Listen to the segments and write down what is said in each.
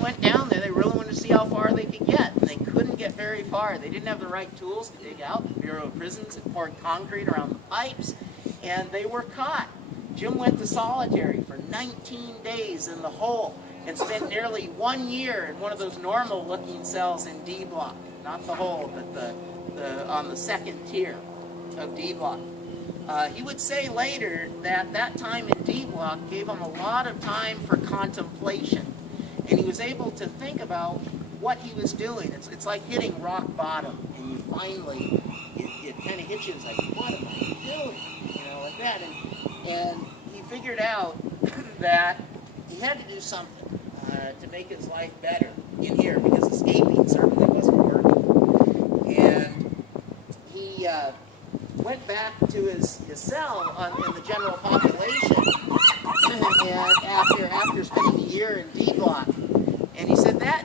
went down there, they really wanted to see how far they could get, and they couldn't get very far. They didn't have the right tools to dig out. The Bureau of Prisons had poured concrete around the pipes, and they were caught. Jim went to solitary for 19 days in the hole and spent nearly 1 year in one of those normal-looking cells in D block. Not the hole, but on the second tier of D block. He would say later that that time in D block gave him a lot of time for contemplation, and he was able to think about what he was doing. It's like hitting rock bottom, and you finally, it kind of hits you. It's like, what am I doing? You know, like that. And he figured out that he had to do something to make his life better in here, because escaping certainly wasn't working. And he went back to his cell in the general population, and after spending a year in D block, and he said that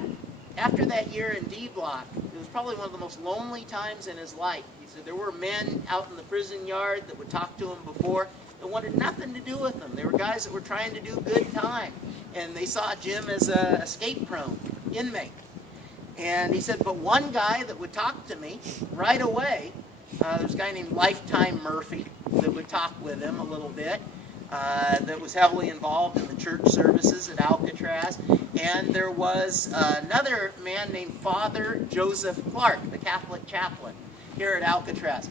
after that year in D block, it was probably one of the most lonely times in his life. He said there were men out in the prison yard that would talk to him before that wanted nothing to do with him. They were guys that were trying to do good time, and they saw Jim as a escape-prone inmate. And he said, but one guy that would talk to me right away, there was a guy named Lifetime Murphy that would talk with him a little bit, that was heavily involved in the church services at Alcatraz. And there was another man named Father Joseph Clark, the Catholic chaplain here at Alcatraz.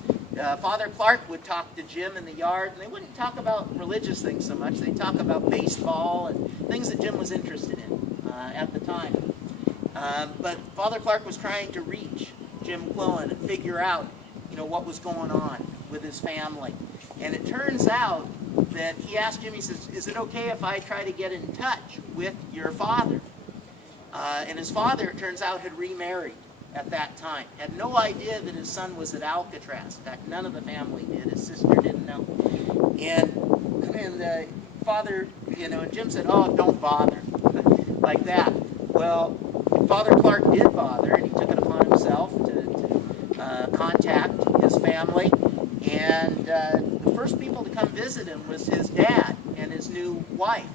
Father Clark would talk to Jim in the yard, and they wouldn't talk about religious things so much. They'd talk about baseball and things that Jim was interested in at the time. But Father Clark was trying to reach Jim Quillen and figure out, you know, what was going on with his family. And it turns out that he asked Jim, he says, is it okay if I try to get in touch with your father? And his father, it turns out, had remarried at that time. Had no idea that his son was at Alcatraz. In fact, none of the family did. His sister didn't know. And the father, you know, and Jim said, oh, don't bother, like that. Well, Father Clark did bother, and he took it upon himself to contact his family. And the first people to come visit him was his dad and his new wife.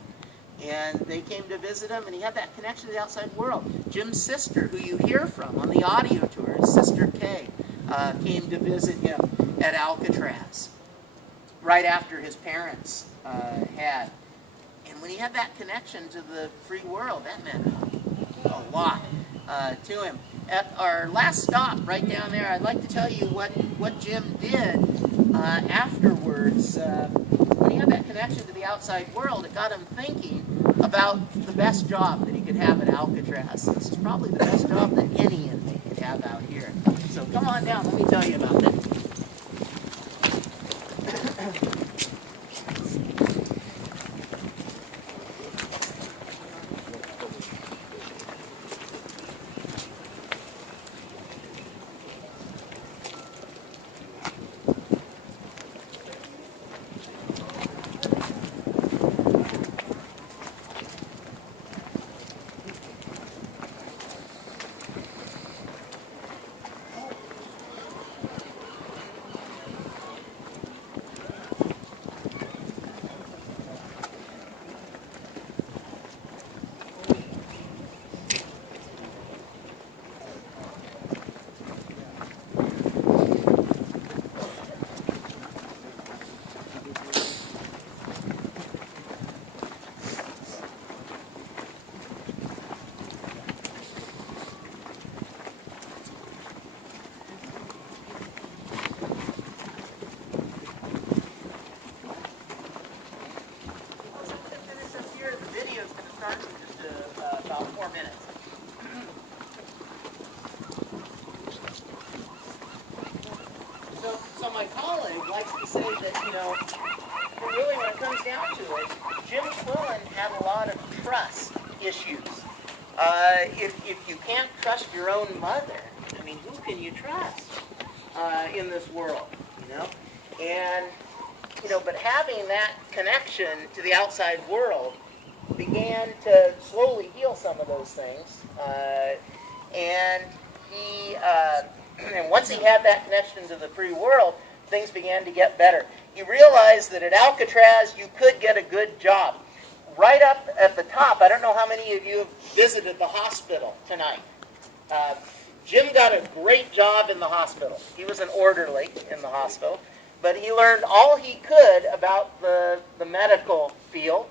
And they came to visit him, and he had that connection to the outside world. Jim's sister, who you hear from on the audio tour, his sister Kay, came to visit him at Alcatraz right after his parents had. And when he had that connection to the free world, that meant a lot to him. At our last stop right down there, I'd like to tell you what Jim did afterwards. When he had that connection to the outside world, it got him thinking about the best job that he could have at Alcatraz. This is probably the best job that any inmate could have out here. So come on down, let me tell you about that. So my colleague likes to say that, you know, really when it comes down to it, Jim Quillen had a lot of trust issues. If you can't trust your own mother, I mean, who can you trust in this world, you know? And, you know, but having that connection to the outside world began to slowly heal some of those things. And he, and once he had that connection to the free world, things began to get better. He realized that at Alcatraz you could get a good job. right up at the top, I don't know how many of you have visited the hospital tonight. Jim got a great job in the hospital. He was an orderly in the hospital, but he learned all he could about the medical field.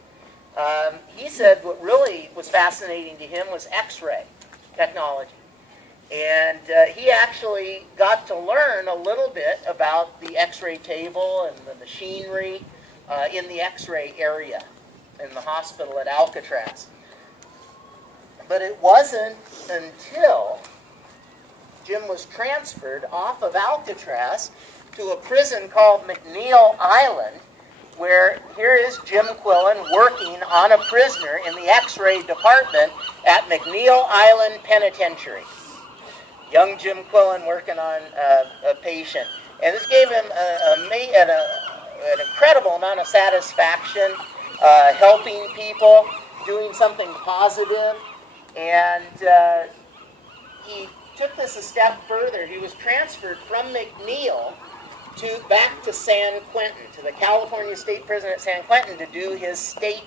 He said what really was fascinating to him was X-ray technology. And he actually got to learn a little bit about the X-ray table and the machinery in the X-ray area in the hospital at Alcatraz. But it wasn't until Jim was transferred off of Alcatraz to a prison called McNeil Island, where here is Jim Quillen working on a prisoner in the X-ray department at McNeil Island Penitentiary. Young Jim Quillen working on a patient. And this gave him an incredible amount of satisfaction, helping people, doing something positive. And he took this a step further. He was transferred from McNeil back to San Quentin, to the California State Prison at San Quentin, to do his state